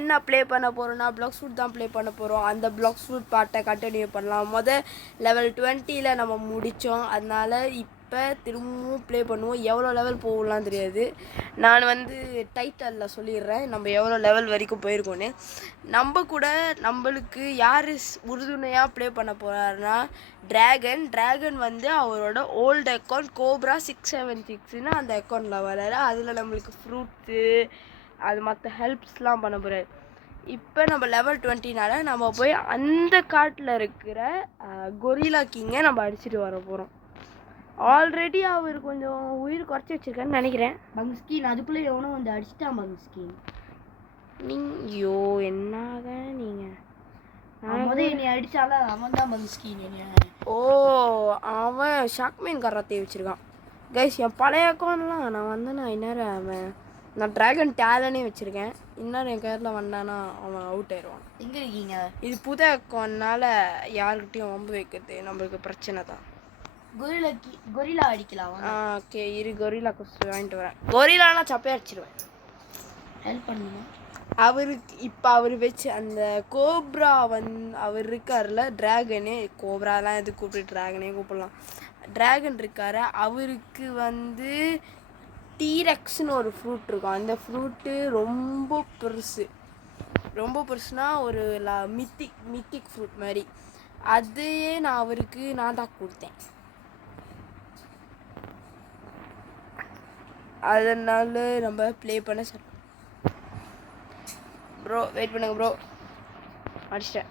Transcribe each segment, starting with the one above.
என்ன ப்ளே பண்ண போகிறோன்னா பிளாக் ஃப்ரூட் தான் ப்ளே பண்ண போகிறோம். அந்த பிளாக் ஃப்ரூட் பாட்டை கண்டினியூ பண்ணலாம். லெவல் 20 நம்ம முடித்தோம். அதனால் இப்போ திரும்பவும் ப்ளே பண்ணுவோம். எவ்வளோ லெவல் போகலாம் தெரியாது. நான் வந்து டைட்டிலில் சொல்லிடுறேன் நம்ம எவ்வளோ லெவல் வரைக்கும் போயிருக்கோன்னு. நம்ம கூட நம்மளுக்கு யார் உறுதுணையாக ப்ளே பண்ண போகிறாருன்னா ட்ராகன் வந்து அவரோட ஓல்டு அக்கௌண்ட் கோப்ரா 676ன்னு அந்த அக்கௌண்ட்டில் வராரு. அதில் நம்மளுக்கு ஃப்ரூட்ஸு அது மற்ற ஹெல்ப்ஸ்லாம் பண்ண போகிறாரு. இப்போ நம்ம லெவல் 20னால நம்ம போய் அந்த காட்டில் இருக்கிற கொரில்லா கிங்கை நம்ம அடிச்சுட்டு வர போகிறோம். ஆல்ரெடி அவர் கொஞ்சம் உயிர் குறைச்சி வச்சுருக்கான்னு நினைக்கிறேன். பங்ஸ்கின் அதுக்குள்ளே எவனோ வந்து அடிச்சிட்டான் பங்ஸ்கின். ஐயோ என்னாக நீங்கள் என்னை அடித்தாலும் அவன் தான் பங்ஸ்கின். ஓ அவன் ஷாக்மேன் கராத்தே வச்சுருக்கான். கைஸ் என் பழைய அக்கௌண்ட்லாம் நான் இந்நேரம் நான் ட்ராகன் டேலனே வச்சுருக்கேன். இன்னும் என் பேரில் வந்தானா அவன் அவுட் ஆயிடுவான். எங்கே இருக்கீங்க? இது புது அக்கௌண்ட்னால யாருக்கிட்டையும் வம்பு வைக்கிறது நம்மளுக்கு பிரச்சனை தான். கொரில்லா அடிக்கலாம். ஓகே இரு கொரில்லா கொஸ்ட் வாங்கிட்டு வரேன். கொரில்லானா சப்பையாக அடிச்சிடுவேன். ஹெல்ப் பண்ணுங்க. அவருக்கு இப்போ அவர் வச்சு அந்த கோப்ரா அவர் இருக்கார்ல ட்ராகனு, கோப்ராலாம் எது கூப்பிட்டு ட்ராகனே கூப்பிடலாம். ட்ராகன் இருக்காரு. அவருக்கு வந்து டீரெக்ஸ்னு ஒரு ஃப்ரூட் இருக்கும். அந்த ஃப்ரூட்டு ரொம்ப பெருசுனா ஒரு மித்திக் ஃப்ரூட் மாதிரி. அதையே நான் தான் கொடுத்தேன். அதனால நம்ம ப்ளே பண்ண சார். ப்ரோ வெயிட் பண்ணுங்க ப்ரோ. அடிச்சிட்டேன்.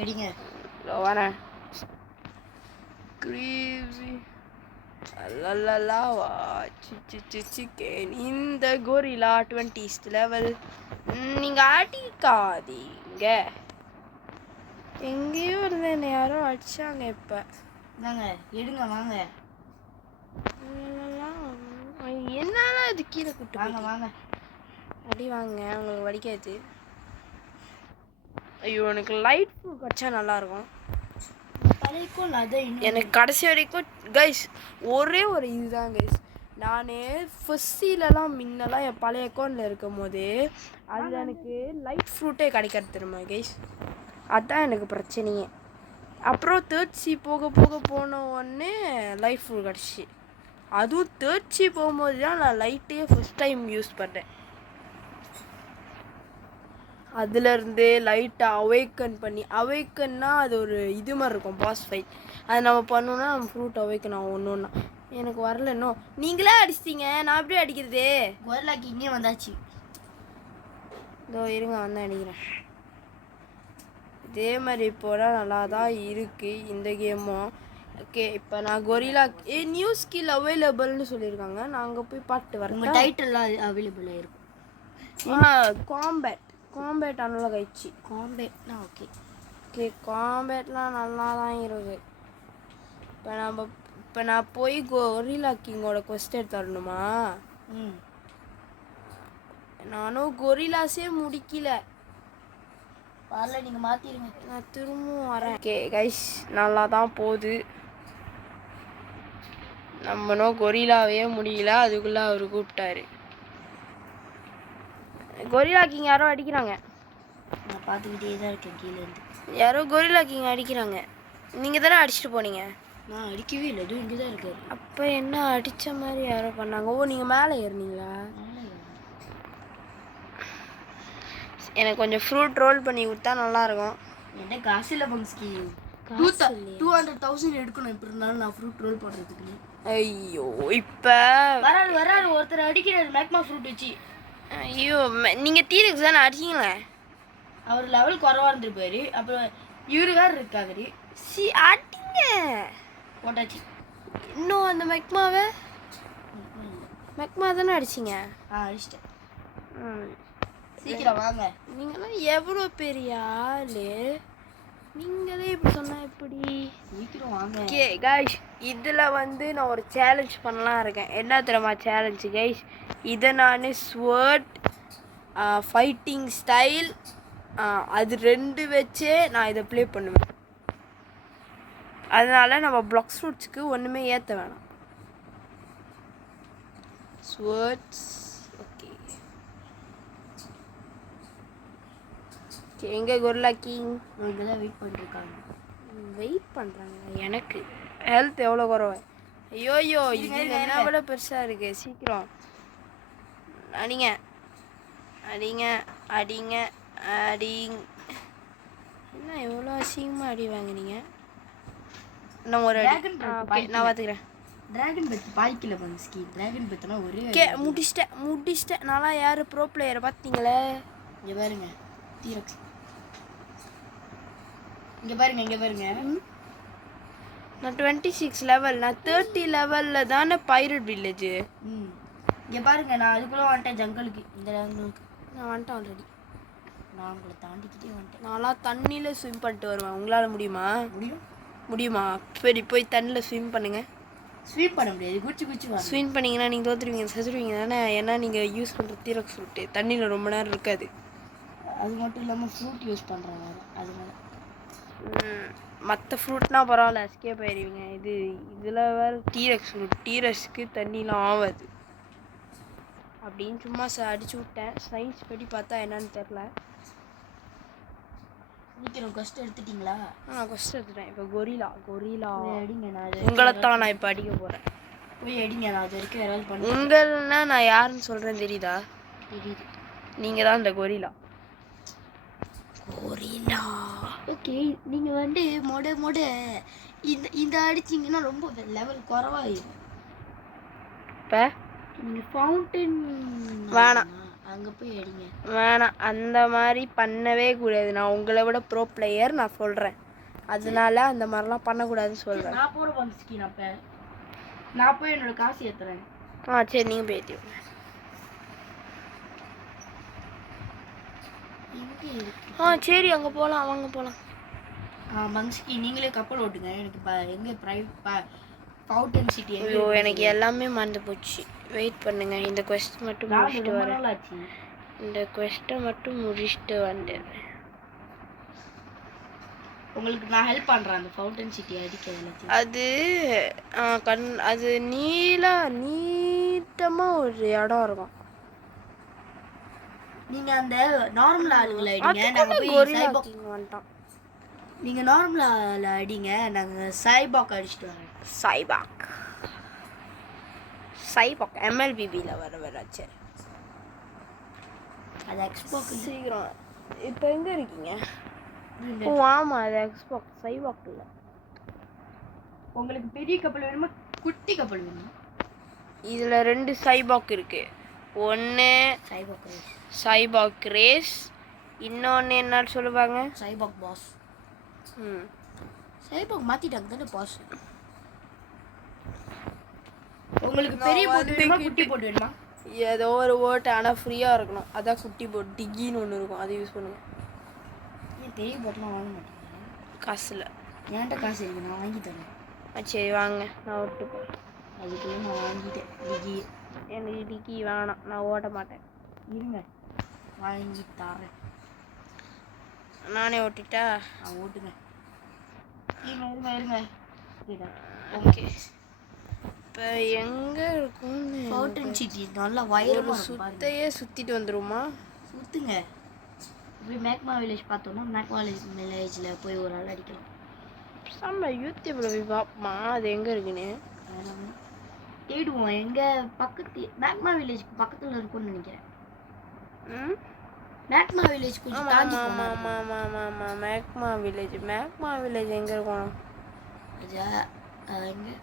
அடிங்க வரேன். கிரீவி லலலா சிக்கன் இந்த கொரில்லா 20th லெவல். நீங்கள் அடிக்காதீங்க. எங்கேயோ இருந்து என்ன யாரோ அடிச்சாங்க. இப்போ நாங்க எடுங்க வாங்க. என்னால அது கீழே கூட்டு வாங்க அடி வாங்க. உங்களுக்கு வலிக்காது. ஐயோ எனக்கு லைட் ஃபுல் கிடச்சா நல்லாயிருக்கும். எனக்கு கடைசி வரைக்கும் கைஸ் ஒரே ஒரு இதுதான் கைஸ். நான் ஃபஸ்ட்டிலலாம் முன்னெல்லாம் என் பழைய அக்கௌண்ட்டில் இருக்கும் போது அதில் எனக்கு லைட் ஃப்ரூட்டே கிடைக்கிறது தெரியுமா கைஸ். அதுதான் எனக்கு பிரச்சனையே. அப்புறம் 3rd போக போன உடனே லைட் ஃப்ரூட் கிடச்சி. அதுவும் 3rd போகும்போது தான் நான் லைட்டே ஃபஸ்ட் டைம் யூஸ் பண்ணேன். அதுலேருந்து லைட்டை அவேக்கன்னா அது ஒரு இது மாதிரி இருக்கும் பாஸ் ஃபைட். அது நம்ம பண்ணோன்னா நம்ம ஃப்ரூட் அவேக்கன் ஆகும் ஒன்று. எனக்கு வரல இன்னும். நீங்களே அடிச்சிட்டிங்க, நான் எப்படி அடிக்கிறது? கொரில்லாக்கு இங்கே வந்தாச்சு. இதோ இருங்க வந்து அடிக்கிறேன். இதே மாதிரி போனால் நல்லா தான் இருக்குது இந்த கேமும். ஓகே இப்போ நான் கொரில்லா நியூ ஸ்கில் அவைலபிள்னு சொல்லியிருக்காங்க. நான் அங்கே போய் பார்த்துட்டு வரேன். உங்கள் டைட்டில்லாம் அவைலபிளாக இருக்கும். காம்பேட் நல்லா கழிச்சு. காம்பேட்னா ஓகே காம்பேட்லாம் நல்லா தான் இருக்குது. இப்போ நான் போய் கொரில்லா கிங்கோட கொஸ்ட் எடுத்து வரணுமா? நானும் கொரில்லாஸே முடிக்கல. வரல நீங்கள் மாற்றிடுங்க. நான் திரும்பவும் வரேன். ஓகே கைஸ் நல்லா தான் போகுது. நம்மளும் கொரில்லாவே முடியல. அதுக்குள்ளே அவர் கூப்பிட்டாரு. கொரில்லா கிங் யாரோ அடிக்கிறாங்க. நான் பார்த்துக்கிட்டே தான் இருக்கேன் கீழேருந்து. யாரோ கொரில்லா கிங் அடிக்கிறாங்க. நீங்கள் தானே அடிச்சுட்டு போனீங்க? நான் அடிக்கவே இல்லை. இதுவும் இங்கே தான் இருக்காரு. அப்போ என்ன அடித்த மாதிரி யாரோ பண்ணாங்க. ஓ நீங்கள் மேலே ஏறினீங்களா? எனக்கு கொஞ்சம் ஃப்ரூட் ரோல் பண்ணி கொடுத்தா நல்லாயிருக்கும். என்ன காசு இல்லை பங்ஸ்கி. 200,000 எடுக்கணும். எப்படி இருந்தாலும் நான் ஃப்ரூட் ரோல் பண்ணுறதுக்கு. ஐயோ இப்போ வராரு ஒருத்தர் அடிக்கிறாரு மேக்மா ஃப்ரூட் வச்சு. ஐயோ நீங்கள் டீரெக்ஸ் தானே அடிச்சிங்களே. அவர் லெவல் குறவாக இருந்திருப்பாரு. அப்புறம் இவரு வேறு இருக்காரு. அடிங்க போட்டாச்சு. இன்னும் அந்த மெக்மா தானே அடிச்சிங்க? அடிச்சிட்டேன். சீக்கிரம் வாங்க. நீங்களாம் எவ்வளோ பெரிய ஆள். நீங்களே இப்போ சொன்னால் எப்படி? சீக்கிரம் வாங்க. ஓகே கைஸ் இதில் நான் ஒரு சேலஞ்ச் பண்ணலாம் இருக்கேன். என்ன தெரியுமா சேலஞ்சு கைஸ்? இதை நான் ஸ்வர்ட் ஃபைட்டிங் ஸ்டைல் அது 2 வச்சே நான் இதை ப்ளே பண்ணுவேன். அதனால நம்ம பிளாக் ஃப்ரூட்ஸ்க்கு ஒன்றுமே ஏற்ற வேணாம். ஸ்வர்ட்ஸ் ஓகே எங்கே கொரில்லா கிங் இங்கே தான் வெயிட் பண்ணிருக்காங்க. வெயிட் பண்ணுறாங்க. எனக்கு ஹெல்த் எவ்வளோ குறவு. ஐயோயோ இது என்ன விட பெருசாக இருக்கு. சீக்கிரம் அடிங்க அடிங்க அடிங்க அடிங். என்ன எவ்வளோ அசிங்கமாக அடி வாங்குனீங்க. இன்னும் ஒரு அடி. Dragon breath ஓகே நான் பார்த்துக்கிறேன். டிராகன் பெத் பாய்க்கல பங்ஸ்கி. டிராகன் பெத்னா ஒரே முடிச்சிட்டேன். நான்லாம் யார் ப்ரோ பிளேயரை பார்த்தீங்களே. இங்கே பாருங்க டீரக்ஸ். இங்கே பாருங்க நான் 26 லெவல். நான் 30 லெவலில் தானே பைரட் வில்லேஜ். இங்கே பாருங்க நான் அதுக்குள்ளே வந்துட்டேன் ஜங்கலுக்கு. இந்த லெவலுக்கு நான் வந்துட்டேன் ஆல்ரெடி. நான் உங்களை தாண்டிக்கிட்டே வந்துட்டேன். நான்லாம் தண்ணியில் ஸ்விம் பண்ணிட்டு வருவேன். உங்களால் முடியுமா? முடியுமா? சரி போய் தண்ணியில் ஸ்விம் பண்ணுங்கள். ஸ்வீப் பண்ண முடியாது. குச்சி வா. ஸ்விம் பண்ணிங்கன்னா நீங்கள் தோற்றுருவீங்க, செத்துருவீங்க தானே. ஏன்னா நீங்கள் யூஸ் பண்ணுற தீரக் ஃப்ரூட்டு தண்ணியில் ரொம்ப நேரம் இருக்காது. அது மட்டும் இல்லாமல் ஃப்ரூட் யூஸ் பண்ணுறாங்க. அதனால மற்ற ஃப்ரூட்னா பரவாயில்ல, எஸ்கேப் ஆயிடுவீங்க. இதில் வேறு டீரக்ஸ் ஃப்ரூட். டீரக்ஸ்க்கு தண்ணிலாம் ஆகாது அப்படின்னு சும்மா அடிச்சு விட்டேன். சயின்ஸ் படி பார்த்தா என்னன்னு தெரில. சீக்கிரம் கொஸ்ட் எடுத்துட்டிங்களா? நான் கொஸ்ட் எடுத்துட்டேன். இப்போ கொரிலா அடிங்க. நான் உங்களைத்தான் நான் இப்போ அடிக்க போகிறேன். போய் அடிங்க. நான் அது வரைக்கும் யாராவது பண்ண. உங்கள்னா நான் யாருன்னு சொல்கிறேன் தெரியுதா? தெரியுது. நீங்கள் தான் இந்த கொரிலா. ஓகே நீங்கள் வந்து மொட இந்த அடிச்சிங்கன்னா ரொம்ப லெவல் குறவாயிடும். இப்போ நீங்கள் ஃபவுண்டன் வேணாம், அங்கே போய் அடிங்க. வேணாம், அந்த மாதிரி பண்ணவே கூடாது. நான் உங்களை விட ப்ரோ பிளேயர் நான் சொல்கிறேன். அதனால அந்த மாதிரிலாம் பண்ணக்கூடாதுன்னு சொல்கிறேன். நான் போகிற பம்ஸ்கின். அப்போ நான் போய் என்னோட காசு ஏற்றுறேன். சரி நீங்கள் போய் ஏற்றிவிங்க. சரி அங்கே போகலாம், வாங்க போகலாம். பங்ஸ்கி நீங்களே கப்பல் ஓட்டுங்க. எனக்கு எங்கே ஃபவுண்டன் சிட்டி. ஐயோ எனக்கு எல்லாமே மறந்து போச்சு. வெயிட் பண்ணுங்க, இந்த குவெஸ்ட் மட்டும் முடிச்சுட்டு வரேன். இந்த குவெஸ்ட்டை மட்டும் முடிச்சுட்டு வந்துடுறேன். உங்களுக்கு நான் ஹெல்ப் பண்ணுறேன் அந்த ஃபவுண்டன் சிட்டி அடிக்கிறதுல. அது நீட்டமாக ஒரு இடம் இருக்கும். நீங்கள் அந்த நார்மல் ஆளுங்களை அடிங்க. நாங்கள் போய் சைபாக் வந்துட்டோம். நீங்கள் நார்மல் ஆளை அடிங்க. நாங்கள் சைபாக் அடிச்சுட்டு வரோம். சைபாக் MLBBயில் வராச்சு. அது எக்ஸ்பாக். சீக்கிரம் இப்போ எங்கே இருக்கீங்க? ஆமாம் அது எக்ஸ்பாக். சைபாக் இல்லை. உங்களுக்கு பெரிய கப்பல் வேணுமா குட்டி கப்பல் வேணுமா? இதில் 2 சைபாக் இருக்குது. ஒன்று சைபாக் ரேஸ், இன்னொன்று என்ன சொல்லுவாங்க? Cyborg pass. சைபாக் மாற்றிட்டாங்க தானே பாஸ். உங்களுக்கு பெரிய போட்டு வேணுமா குட்டி போட்டு வேணுமா? ஏதோ ஒரு போட்டு ஆனால் ஃப்ரீயாக இருக்கணும். அதான் குட்டி போட் டிக்கின்னு ஒன்று இருக்கும், அதை யூஸ் பண்ணுங்கள். ஏன் பெரிய போட்டெலாம் வாங்க மாட்டேங்க? காசில் என்கிட்ட காசு இருக்கு, நான் வாங்கி தரேன். சரி வாங்க, நான் ஓட்டு போகிறேன். அதுக்குள்ளே நான் வாங்கிட்டேன் டிக்கி. எனக்கு டிக்கி வேணாம், நான் ஓட்ட மாட்டேன். இருங்க வாங்கி தரேன். நானே ஓட்டிட்டா? ஓட்டுங்க. இருங்க. ஓகே இப்போ எங்கே இருக்கும்னு ஃபவுண்டன் சிட்டி நல்லா வயர் சுத்தையே சுற்றிட்டு வந்துருமா? சுற்றுங்க. போய் மேக்மா வில்லேஜ் பார்த்தோன்னா மேக்மா வில்லேஜில் போய் ஒரு ஆள் அடிக்கலாம். நம்ம யூடியூப்பில் போய் பார்ப்போமா அது எங்கே இருக்குன்னு தேடுவோம். எங்கள் பக்கத்து மேக்மா வில்லேஜ்க்கு பக்கத்தில் இருக்கும்னு நினைக்கிறேன். மேக்மா வில்லேஜ் கொஞ்சம் தாண்டி ஆமாம் மேக்மா வில்லேஜ் எங்கே இருக்கும்? எங்கே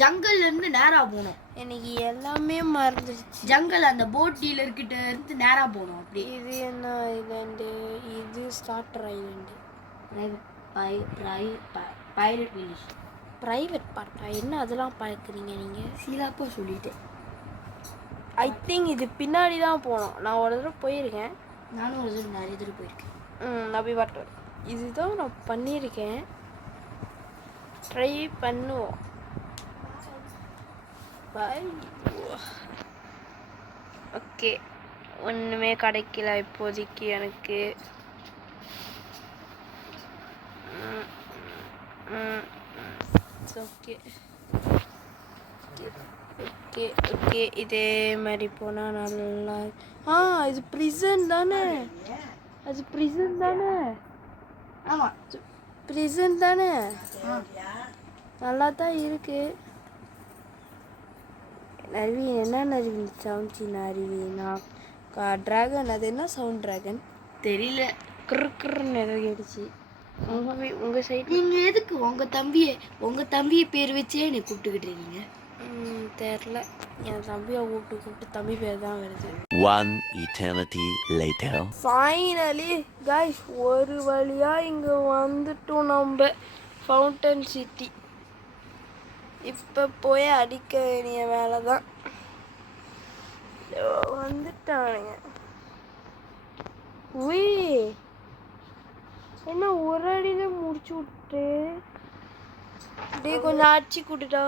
ஜங்கல்லேருந்து நேராக போகணும். எனக்கு எல்லாமே மறந்துடுச்சு. ஜங்கல் அந்த போட் டீலர்கிட்ட இருந்து நேராக போகணும். அப்படி இது என்ன ஐலாண்டு? இது starter island. Pirate village. Private பார்ட்டா? என்ன அதெல்லாம் பார்க்குறீங்க நீங்கள்? சீலாப்பா சொல்லிட்டேன். ஐ திங்க் இது பின்னாடி தான் போகணும். நான் ஒரு தடவை போயிருக்கேன். நானும் ஒரு தடவை நிறைய தடவை போயிருக்கேன். நான் போய் பார்த்து இதுதான் நான் பண்ணியிருக்கேன். ட்ரை பண்ணுவோம். ஓகே ஒன்றுமே கிடைக்கல இப்போதைக்கு எனக்கு. ஓகே ஓகே ஓகே இதே மாதிரி போனால் நல்லா. இது ப்ரிசன் தானே? அது ப்ரிசன் தானே? ஆமா ப்ரிசன் தானே? நல்லா தான் இருக்கு. நர்வீன் என்ன நர்வீன் சவுண்ட் நர்வீனா ட்ராகன் அது என்ன சவுண்ட் ட்ராகன் தெரியல. கிருன்னு ஏதோ கேட்டுச்சு. உங்கள் சைடு நீங்க எதுக்கு உங்க தம்பியை பேர் வச்சே நீ கூப்பிட்டுக்கிட்டு இருக்கீங்க? தெரில. என் தம்பியை கூப்பிட்டு தம்பி பேர் தான் வருது. One eternity later. Finally guys ஒரு வழியாக இங்கே வந்துட்டோம் நம்ம ஃபவுண்டன் சிட்டி. இப்போ போய் அடிக்க வேண்டிய வேலை தான். வந்துட்டானுங்க. உய் என்ன ஒரு அடியில முடிச்சு விட்டு டே கொஞ்சம் அடிச்சு கூட்டுட்டா.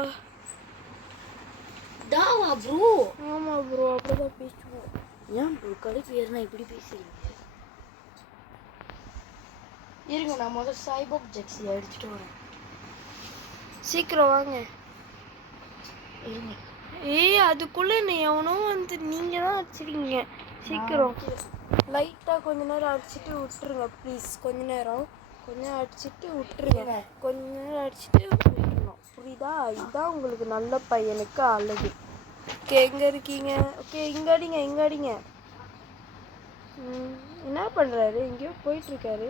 தாவா ப்ரோ. ஆமா ப்ரோ அப்படிதான் பேசுவோம். ஏன் ப்ரோ கடைக்கு ஏறினா இப்படி பேசுறீங்க? இருங்க நான் முதல்ல சாய்பாப் ஜெக்ஸி அடிச்சுட்டு வரேன். சீக்கிரம் வாங்க. இருங்க. ஏய் அதுக்குள்ள நீ எவனோ வந்து நீங்க தான் அடிச்சிருக்கீங்க. சீக்கிரம் லைட்டாக கொஞ்ச நேரம் அடிச்சுட்டு விட்டுருங்க ப்ளீஸ். கொஞ்ச நேரம் அடிச்சுட்டு விட்டுருங்க. கொஞ்ச நேரம் அடிச்சுட்டு விட்டுருணும். புரியுதா? இதுதான் உங்களுக்கு நல்ல பையனுக்கு அழகு. ஓகே எங்கே இருக்கீங்க? ஓகே இங்கே அடிங்க. என்ன பண்ணுறாரு? எங்கேயோ போயிட்டுருக்காரு.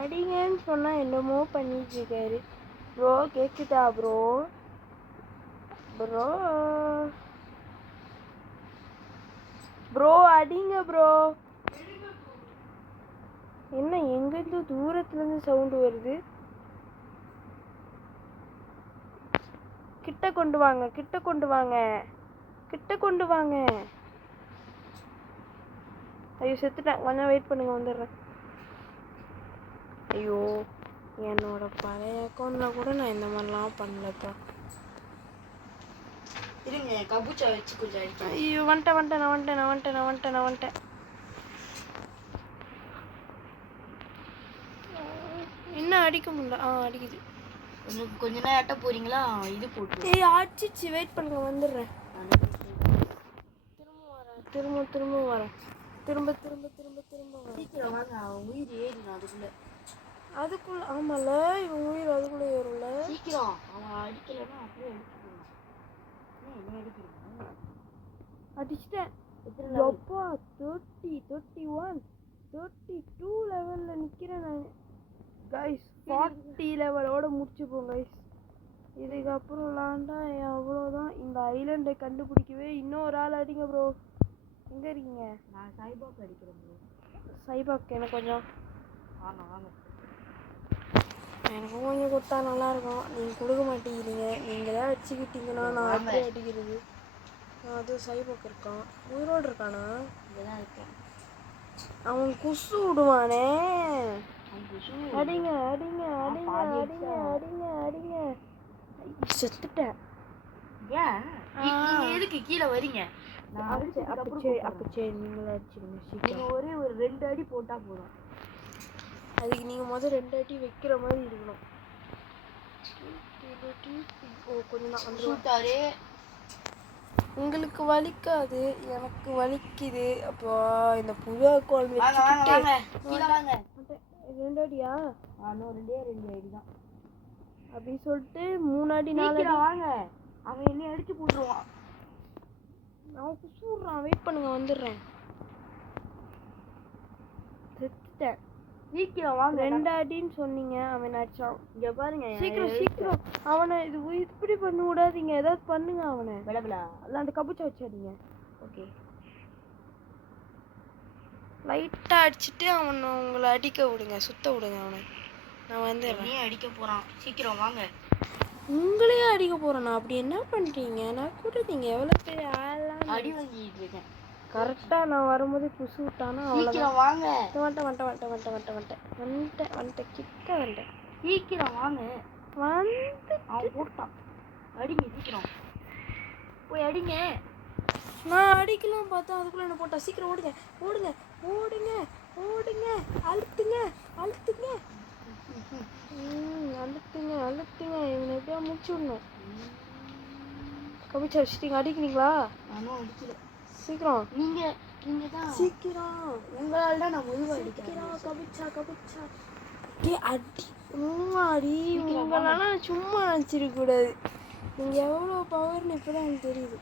அடிங்கன்னு சொன்னால் என்னமோ பண்ணிட்டுருக்காரு. ப்ரோ கேட்குதா ப்ரோ? ப்ரோ அடிங்க ப்ரோ. என்ன எங்கேருந்து தூரத்துலேருந்து சவுண்டு வருது? கிட்ட கொண்டு வாங்க. ஐயோ செத்துட்டேன். கொஞ்சம் வெயிட் பண்ணுங்க வந்துடுறேன். ஐயோ என்னோட பழைய அக்கௌண்ட்டில் கூட நான் இந்த மாதிரிலாம் பண்ணலப்பா. இருங்க கபூச்சா வச்சு கொஞ்சம் அடிக்கிறேன். ஐயோ வந்துட்டேன். என்ன அடிக்க முடியல. அடிக்குது. கொஞ்ச நேரம் அட்ட போறீங்களா? இது போட்டு ஏய் அடிச்சிச்சு. வெயிட் பண்ணுங்க வந்துடுறேன். திரும்ப வரேன். திரும்ப வரேன். சீக்கிரம் வாங்க. அவன் உயிர் ஏறிடும் அதுக்குள்ள ஆமால இவன் உயிர் அதுக்குள்ள ஏறும்ல. சீக்கிரம் அவன் அடிக்கலைன்னா அப்படியே அடிச்சுக்கணும். என்ன அடிக்கிறீங்க? அடிச்சிட்டேன். எப்பா 30 31 32 லெவலில் நிற்கிறேன் நான். கைஸ் 40 லெவலோட முடிச்சுப்போம் கைஸ். இதுக்கப்புறம் விளாண்டா அவ்வளோதான். இந்த ஐலண்டை கண்டுபிடிக்கவே இன்னொரு ஆள் அடிங்க ப்ரோ. எங்கே இருக்கீங்க? நான் சாய்பாக் அடிக்கிறேன் ப்ரோ. சாய்பாக் எனக்கு கொஞ்சம் வாங்க எனக்கும் கொஞ்சம் கொடுத்தா நல்லாயிருக்கும். நீங்கள் கொடுக்க மாட்டேங்கிறீங்க. நீங்கள் தான் அடிச்சுக்கிட்டீங்கன்னா நான் அப்படியே அடிக்கிறது. அது சாய்பாக் இருக்கான். உயிரோடு இருக்கானா? இங்கே தான் இருக்கேன். அவன் குசு விடுவானே. அடிங்க செத்துட்டேன். ஏன் நீங்க எதுக்கு கீழே வரீங்க? அப்ப சரி நீங்களும் அடிச்சிடுங்க சீக்கிரம். ஒரே ஒரு 2 அடி போட்டா போதும். அதுக்கு நீங்கள் முதல் 2 அடி வைக்கிற மாதிரி இருக்கணும். கொஞ்சம் தான் வந்துட்டாரு. உங்களுக்கு வலிக்காது, எனக்கு வலிக்குது. அப்போ இந்த புது அக்கௌண்ட் கீழே வாங்க. 2 அடியா? இன்னும் 2 அடி தான் அப்படின்னு சொல்லிட்டு 3 அடி 4 அடி வாங்க. அவன் என்ன அடிச்சு போட்டுருவான். அவன் குசூடுறான். வெயிட் பண்ணுங்க வந்துடுறேன். செத்துட்டேன். சீக்கிரம் வாங்க. 2 அடின்னு சொன்னீங்க. அவன் அடிச்சான். இங்க பாருங்க. சீக்கிரம் அவனை இது இப்படி பண்ண விடாதீங்க. ஏதாவது பண்ணுங்க அவனை. விளபலா அந்த கபூச்சா வச்சாதீங்க. ஓகே லைட்டாக அடிச்சுட்டு அவனை உங்களை அடிக்க விடுங்க. சுத்த விடுங்க அவனை. நான் வந்து அடிக்க போறான். சீக்கிரம் வாங்க. உங்களையே அடிக்க போறேன் நான். அப்படி என்ன பண்றீங்க? நான் கூட நீங்க எவ்வளவு பெரிய ஆளெல்லாம் அடி வாங்கிட்டு இருக்கேன். கரெக்டா நான் வரும்போது புசு விட்டானா சீக்கிரம் வாங்க. வந்துட்டேன் கிட்ட வந்துட்டேன். சீக்கிரம் வாங்க. அவன் போட்டான். அடிங்க சீக்கிரம். போய் அடிங்க. நான் அடிக்கலாம் பார்த்தா அதுக்குள்ள என்ன போட்டா. சீக்கிரம் ஓடுங்க. அழுத்துங்க. இவனை எப்படியா முடிச்சு விடணும். கவிச்சா வச்சுட்டீங்க. அடிக்கிறீங்களா? நானும் அடிக்கல. சீக்கிரம். நீங்க நீங்க தான் சீக்கிரம் உங்களால தான் நான் முழுவ அடிக்கிறேன். சீக்கிரம் கபிச்சா அடி அடி உங்களெல்லாம் சும்மா நினச்சிருக்க கூடாது. நீங்கள் எவ்வளோ பவர்னு இப்போ தான் எனக்கு தெரியுது.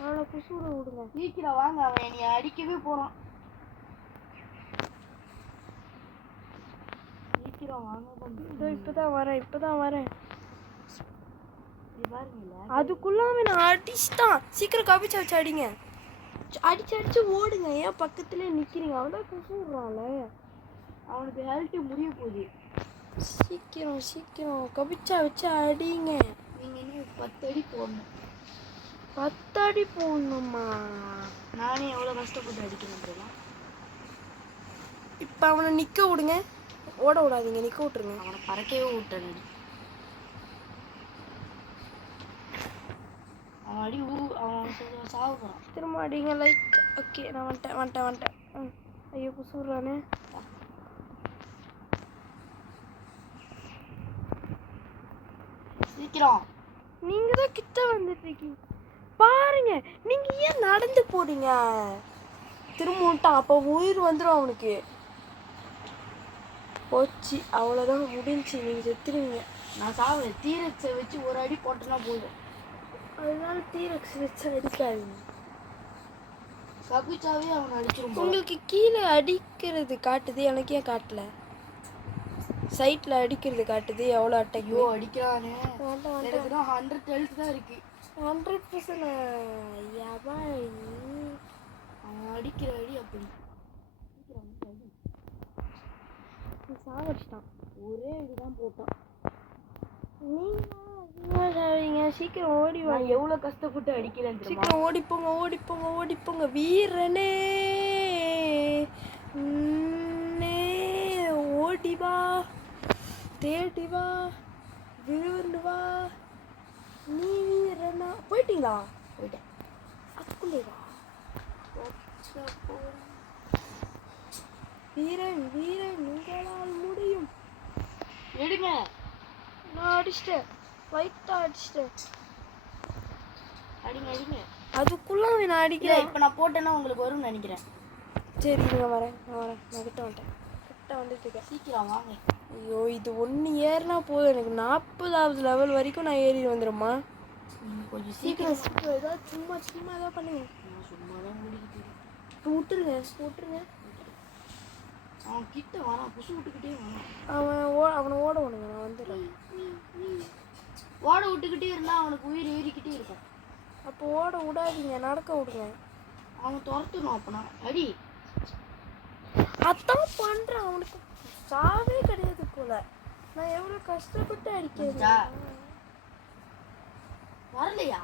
அவனை குசூட விடுங்க. சீக்கிரம் வாங்க, அவன் என்னை அடிக்கவே போறான். சீக்கிரம் வாங்க. இப்போதான் வரேன். இது பாருங்கள, அதுக்குள்ள அவன் அடிச்சிட்டான். சீக்கிரம் கபிச்சா வச்சு அடிங்க. அடிச்சு ஓடுங்க. ஏன் பக்கத்துலேயே நிற்கிறீங்க? அவன் தான் குசூடுறான்ல. அவனுக்கு ஹெல்த் முடிய போகுது. சீக்கிரம் கபிச்சா வச்சு அடிங்க. நீங்க இன்னும் 10 அடி போடணும். 10 அடி போடணுமா? நானே எவ்வளோ கஷ்டப்பட்டு அடிக்கணும். இப்போ அவனை நிற்க விடுங்க. ஓட விடாதீங்க, நிற்க விட்டுருங்க. அவனை பறக்கவே விட்டேன். அவன் அடி அவன் சாவுறான். திரும்ப அடிங்க. லைக் ஓகே, நான் வந்துட்டேன். ஐயோ குசூடுறானே. சீக்கிரம், நீங்க தான் கிட்ட வந்துட்டு இருக்கீங்க பாருங்க. நீங்க ஏன் நடந்து போறீங்க? திரும்ப விட்டான். அப்போ உயிர் வந்துடும் அவனுக்கு. போச்சு, அவ்வளோதான் முடிஞ்சு. நீங்கள் செத்துருவீங்க. நான் சாவு தீரக்ஸை வச்சு ஒரு அடி போட்டேன்னா போதும். அதனால தீரக்ஸ் வச்சு அடிக்காதீங்க. கபிச்சாவே அவனை அடிச்சிரும். உங்களுக்கு கீழே அடிக்கிறது காட்டுது, எனக்கு ஏன் காட்டல? சைட்டில் அடிக்கிறது காட்டுது. எவ்வளோ அட்டாக். ஐயோ அடிக்கிறானே. எனக்கு தான் 100 ஹெல்த் தான் இருக்கு. 100%. அவன் அடிக்கிற அடி அப்படி. சாவடிச்சிட்டான். ஒரே அடி தான் போட்டான். நீங்கள் சீக்கிரம் ஓடி வா. நான் எவ்வளோ கஷ்டப்பட்டு அடிக்கிறேன். சீக்கிரம் ஓடிப்போங்க வீரனே. ஓடி வா, தேடி வா, விழுந்து வா. நீ வீரனா. போயிட்டீங்களா? போயிட்டேன். அதுக்குள்ளே வா. வீரன் உங்களால் முடியும். எடுங்க. நான் அடிச்சிட்டேன். லைட்டாக அடிச்சிட்டேன். அடிங்க. அதுக்குள்ள அவன் நான் அடிக்கிறேன். இப்போ நான் போட்டேன்னா உங்களுக்கு வரும்னு நினைக்கிறேன். சரி நான் வரேன். நான் கிட்ட வந்துட்டு சீக்கிரம் வாங்க. ஐயோ, இது 1 ஏறினா போதும். எனக்கு 40வது லெவல் வரைக்கும் நான் ஏறி வந்துடுமா? கொஞ்சம் சீக்கிரம் ஏதாவது சும்மா ஏதாவது பண்ணுங்க. சும்மா தான் முடிக்கிட்டு. விட்டுருங்க. அவன் கிட்ட வரான். புசு விட்டுக்கிட்டே வரான். அவனை ஓட விடுங்க. நான் வந்துடுறேன். ஓட விட்டுக்கிட்டே இருந்தா அவனுக்கு உயிர் ஏறிக்கிட்டே இருக்கும். அப்போ ஓட விடாதீங்க, நடக்க விடுங்க. அவன் துரத்தணும். அப்பனா அடி. அதான் பண்றேன். அவனுக்கு சாவே கிடையாது போல. நான் எவ்வளவு கஷ்டப்பட்டு அடிக்கிறேன். வரலையா?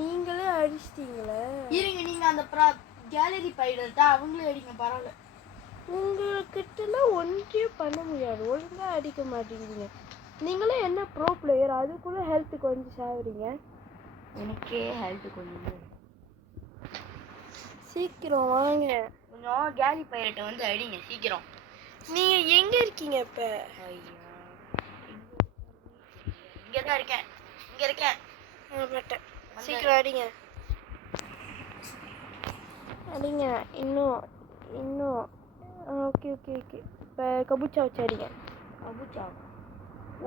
நீங்களே அடிச்சிட்டீங்களே. இருங்க, நீங்க அந்த கேலரி பைடல்ட்டா அவங்களே அடிங்க. பரவாயில்ல. உங்ககிட்டலாம் ஒன்றையும் பண்ண முடியாது. ஒழுங்கா அடிக்க மாட்டேங்கிறீங்க. நீங்களே என்ன ப்ரோ பிளேயர், அதுக்குள்ள ஹெல்த் கொஞ்சம் சாகுறீங்க. எனக்கே ஹெல்த் கொஞ்சம். சீக்கிரம் வாங்க. கொஞ்சம் கேலரி பைரட்டை வந்து அடிங்க சீக்கிரம். நீங்க எங்க இருக்கீங்க இப்ப? இங்க தான் இருக்கேன். சீக்கிரம் அடிங்க. இன்னும் ஓகே. இப்போ கபூச்சா வச்சு அடிங்க. கபூச்சா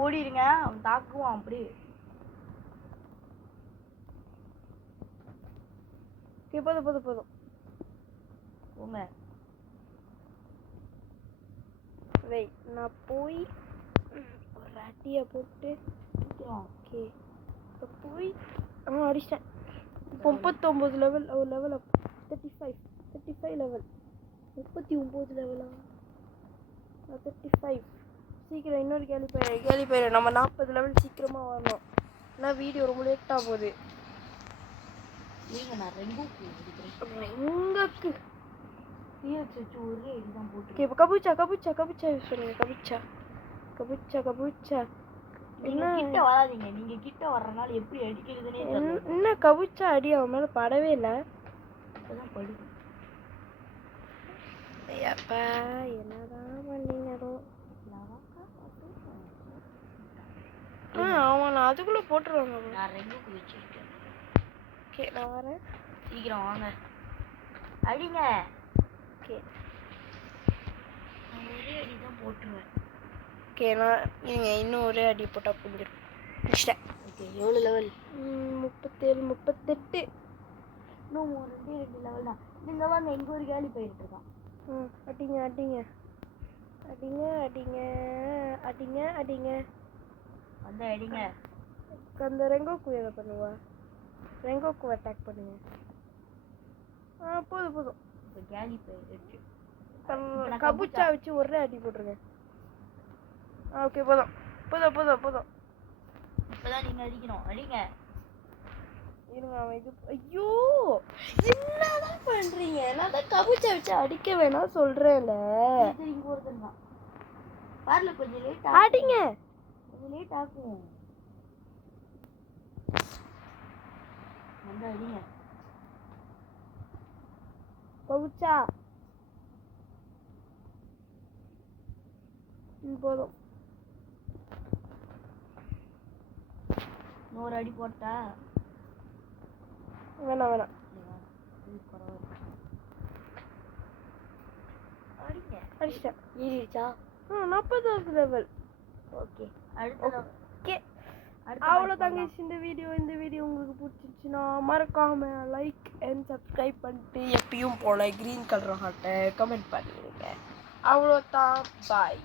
ஓடிடுங்க. அவன் தாக்குவான் அப்படி. போதும் போங்க. நான் போய் ஒரு அட்டியை போட்டு ஓகே இப்போ போய் அடிச்சிட்டேன். 39 லெவல். Level up 35 level. 39 லெவலா? 35. சீக்கிரம் இன்னொரு கேலி பயிர். நம்ம 40 லெவல் சீக்கிரமாக வரணும். ஆனால் வீடியோ ரொம்ப லேட்டாக போகுது. நான் ரெங்குக்கு ஒரே இதுதான் போட்டு. இப்போ கபூச்சா யூஸ் பண்ணுங்க. கபூச்சா என்ன கிட்ட வராதீங்க. நீங்க கிட்ட வர்றனால எப்படி அடிக்கிறதுனே தெரியல. என்ன கபூச்சா அடி அவன் மேலே படவே இல்லை. இப்பதான் படுது. ஐயாப்பா என்னதான் பண்ணீங்க? அவன் அதுக்குள்ளே போட்டுருவாங்க. நான் ரெங்குக்கு வச்சிருக்கேன். ஓகே நான் வரேன். சீக்கிரம் வாங்க அடிங்க. ஓகே நான் ஒரே அடி தான் போட்டுருவேன். ஓகே நான் இன்னும் ஒரே அடி போட்டால் புரிஞ்சிடும். முடிச்சிட்டேன். ஓகே எவ்வளோ லெவல்? 37 38. இன்னும் 2 லெவல் தான். நீங்கள் வாங்க, இங்கே ஒரு கேலி போயிட்டு இருக்கான். அடிங்க அடிங்க அடிங்க அடிங்க அடிங்க அடிங்க. வந்து அடிங்க. அந்த ரெங்கோக்கு எதை பண்ணுவா? ரெங்கோக்கு அட்டாக் பண்ணுங்க. போதும் போதும். இப்போ கேலி போயிடுச்சு. கபுச்சா வச்சு ஒரே அடி போட்டுருங்க. ஓகே போதும் போதும் போதும் போதும். இப்போதான் நீங்கள் அடிக்கணும். அடிங்க. இருங்க அவன் இது. ஐயோ என்னதான் பண்றீங்க? நான் தான் கபுச்சா வச்சு அடிக்க வேணாம் சொல்றேன்ல. இங்கே ஒருத்தர் தான் பாருல. கொஞ்சம் லேட் அடிங்க. கொஞ்சம் லேட் ஆகும். வந்து அடிங்க. கபுச்சா போதும். இன்னொரு அடி போட்டா வேணாம் வேணாம். அடிங்க. அடிச்சிட்டேன். ஏறிடுச்சா? 40வது லெவல். ஓகே அடுத்த ஓகே அவ்வளோதாங்க இந்த வீடியோ. இந்த வீடியோ உங்களுக்கு பிடிச்சிருச்சுன்னா மறக்காம லைக் அண்ட் சப்ஸ்கிரைப் பண்ணிட்டு எப்பயும் போல க்ரீன் கலர் ஹார்ட்டை கமெண்ட் பண்ணிடுங்க. அவ்வளோதான். பாய்.